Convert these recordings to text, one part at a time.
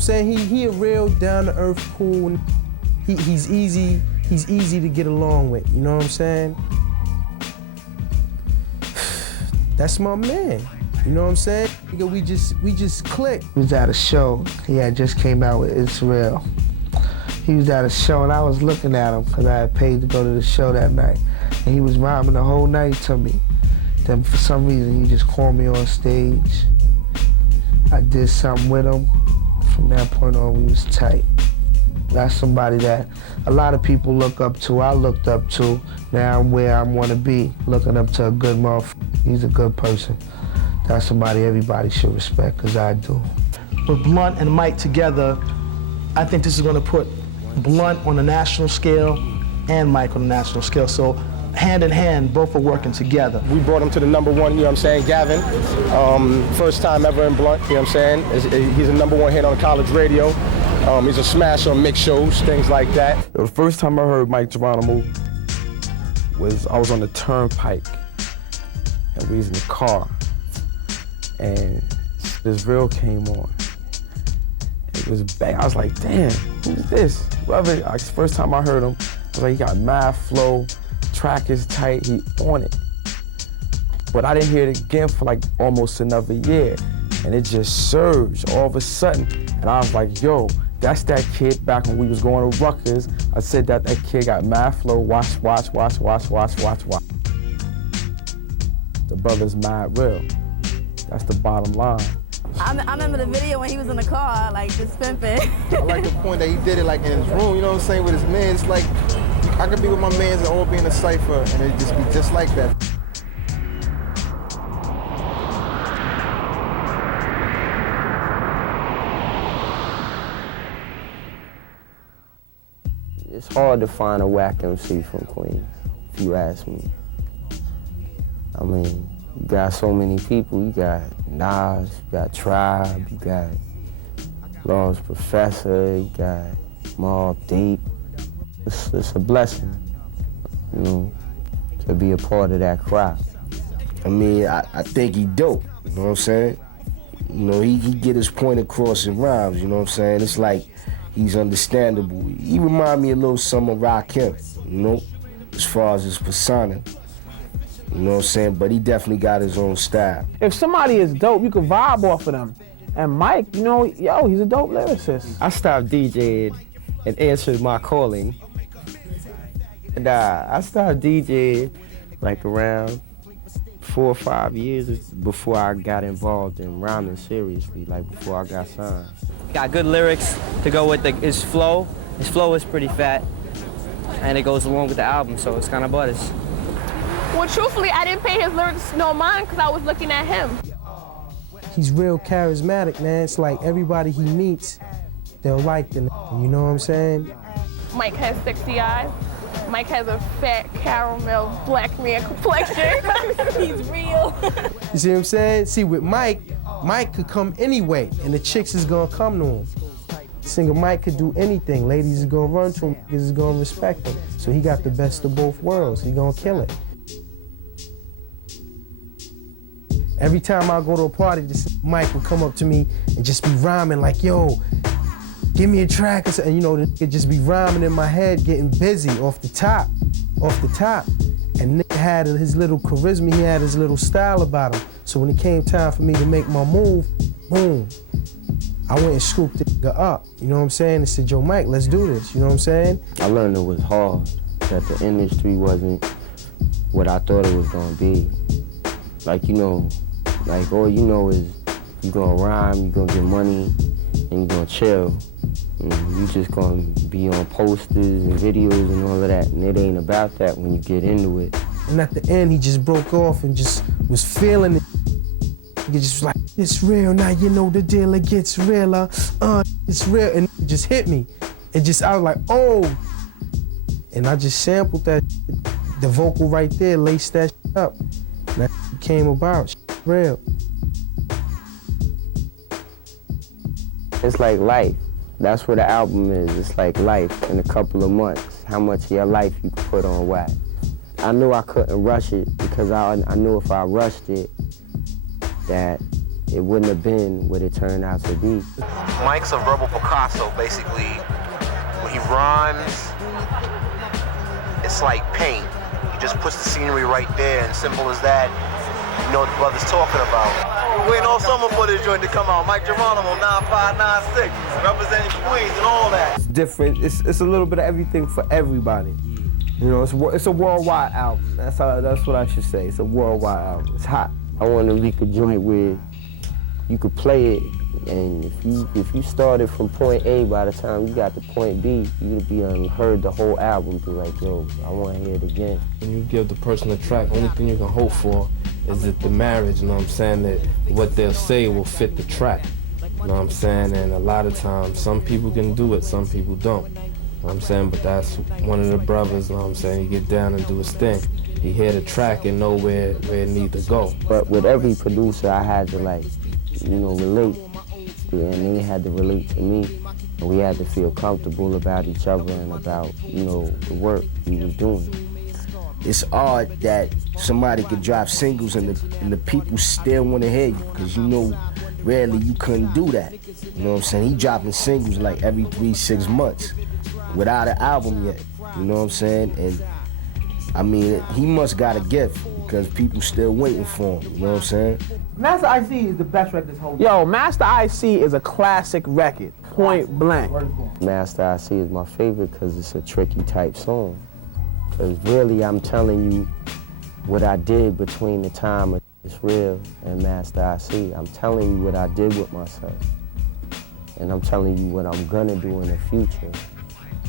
I'm saying? He a real down-to-earth, cool. He's easy to get along with, you know what I'm saying? That's my man, you know what I'm saying? We just clicked. He was at a show. He had just came out with It's Real. He was at a show and I was looking at him because I had paid to go to the show that night. And he was rhyming the whole night to me. Then for some reason he just called me on stage. I did something with him. From that point on, we was tight. That's somebody that a lot of people look up to, I looked up to. Now I'm where I want to be, looking up to a good motherfucker. He's a good person. That's somebody everybody should respect, because I do. With Blunt and Mike together, I think this is going to put Blunt on a national scale and Mike on a national scale. So hand in hand, both are working together. We brought him to the #1, you know what I'm saying, Gavin. First time ever in Blunt, you know what I'm saying. He's a #1 hit on college radio. He's a smasher on mix shows, things like that. The first time I heard Mike Geronimo was I was on the turnpike and we was in the car and this reel came on. It was bang. I was like, damn, who's this? First time I heard him, I was like, he got mad flow, track is tight, he on it. But I didn't hear it again for like almost another year. And it just surged all of a sudden. And I was like, yo, that's that kid back when we was going to Rutgers. I said that kid got mad flow, watch. The brother's mad real. That's the bottom line. I remember the video when he was in the car, like, just pimping. I like the point that he did it, like, in his room, you know what I'm saying, with his man. It's like, I could be with my mans and all be in a cypher, and it just be just like that. It's hard to find a whack MC from Queens, if you ask me. I mean, you got so many people. You got Nas, you got Tribe, you got Lawrence Professor, you got Mobb Deep. It's a blessing, you know, to be a part of that crowd. I mean, I think he dope, you know what I'm saying? You know, he get his point across in rhymes, you know what I'm saying? It's like he's understandable. He remind me a little something of Hakeem, you know, as far as his persona. You know what I'm saying? But he definitely got his own style. If somebody is dope, you can vibe off of them. And Mike, you know, yo, he's a dope lyricist. I stopped DJing and answered my calling. And I stopped DJing like around 4 or 5 years before I got involved in rhyming seriously, like before I got signed. Got good lyrics to go with his flow. His flow is pretty fat, and it goes along with the album, so it's kind of butters. Well, truthfully, I didn't pay his lyrics no mind because I was looking at him. He's real charismatic, man. It's like everybody he meets, they'll like the you know what I'm saying? Mike has sexy eyes. Mike has a fat caramel black man complexion. He's real. You see what I'm saying? See, with Mike could come anyway, and the chicks is gonna come to him. Singer Mike could do anything. Ladies is gonna run to him, niggas is gonna respect him. So he got the best of both worlds. He gonna kill it. Every time I go to a party, this Mike would come up to me and just be rhyming like, yo, give me a track or something. You know, it just be rhyming in my head, getting busy off the top. And Nick had his little charisma, he had his little style about him. So when it came time for me to make my move, boom, I went and scooped the nigga up. You know what I'm saying? And said, yo, Mike, let's do this. You know what I'm saying? I learned it was hard, that the industry wasn't what I thought it was gonna be. Like, you know, like all you know is you gonna rhyme, you gonna get money, and you gonna chill. And you just gonna be on posters and videos and all of that, and it ain't about that when you get into it. And at the end, he just broke off and just was feeling it. He just was like, it's real, now you know the deal, it gets realer, it's real, and it just hit me. I was like, oh. And I just sampled that, the vocal right there, laced that up. And that came about, real. It's like life. That's what the album is. It's like life in a couple of months. How much of your life you can put on wax. I knew I couldn't rush it because I knew if I rushed it, that it wouldn't have been what it turned out to be. Mike's a verbal Picasso, basically. When he rhymes, it's like paint. He just puts the scenery right there, and simple as that, you know what the brother's talking about. We're waiting all summer for this joint to come out. Mike Geronimo, 9596, representing Queens and all that. It's different. It's a little bit of everything for everybody. You know, it's a worldwide album. That's what I should say. It's a worldwide album. It's hot. I want to make a joint where you could play it, and if you started from point A, by the time you got to point B, you'd be heard the whole album. Be like, yo, I want to hear it again. When you give the person a track, only thing you can hope for is that the marriage, you know what I'm saying, that what they'll say will fit the track. You know what I'm saying? And a lot of times, some people can do it, some people don't. You know what I'm saying? But that's one of the brothers, you know what I'm saying, he get down and do his thing. He hear the track and know where it need to go. But with every producer, I had to, like, you know, relate. And they had to relate to me. And we had to feel comfortable about each other and about, you know, the work we was doing. It's odd that somebody could drop singles and the people still want to hear you, because you know, rarely you couldn't do that. You know what I'm saying? He dropping singles like every 3-6 months without an album yet. You know what I'm saying? And I mean, he must got a gift because people still waiting for him. You know what I'm saying? Master IC is the best record this whole year. Yo, Master IC is a classic record, point blank. Master IC is my favorite because it's a tricky type song. Because really, I'm telling you what I did between the time of It's Real and Master IC. I'm telling you what I did with myself. And I'm telling you what I'm gonna do in the future.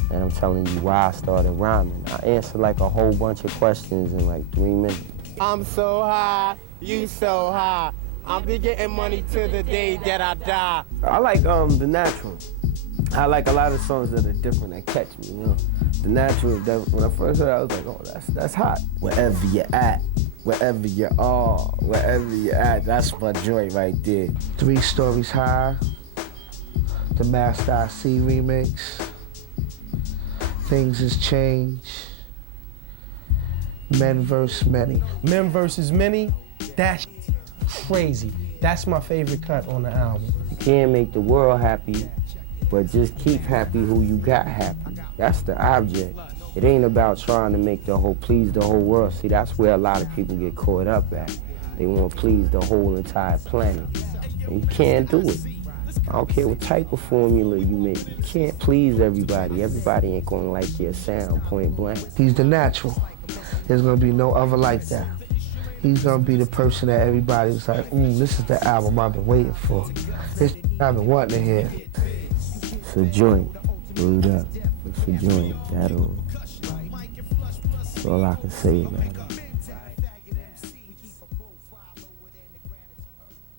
And I'm telling you why I started rhyming. I answered like a whole bunch of questions in like 3 minutes. I'm so high, you so high. I'll be getting money to the day that I die. I like The Natural. I like a lot of songs that are different that catch me, you know. The Natural, when I first heard it, I was like, oh, that's hot. Wherever you're at, wherever you are, wherever you're at, that's my joint right there. 3 Stories High, the Master IC remix, Things Has Changed, Men vs. Many. Men versus Many, that's crazy. That's my favorite cut on the album. You can't make the world happy, but just keep happy who you got happy. That's the object. It ain't about trying to please the whole world. See, that's where a lot of people get caught up at. They want to please the whole entire planet. And you can't do it. I don't care what type of formula you make. You can't please everybody. Everybody ain't gonna like your sound, point blank. He's the natural. There's gonna be no other like that. He's gonna be the person that everybody was like, this is the album I've been waiting for. This I've been wanting to hear. It's a joint. Brewed up. It's a joint. That's all I can say about it.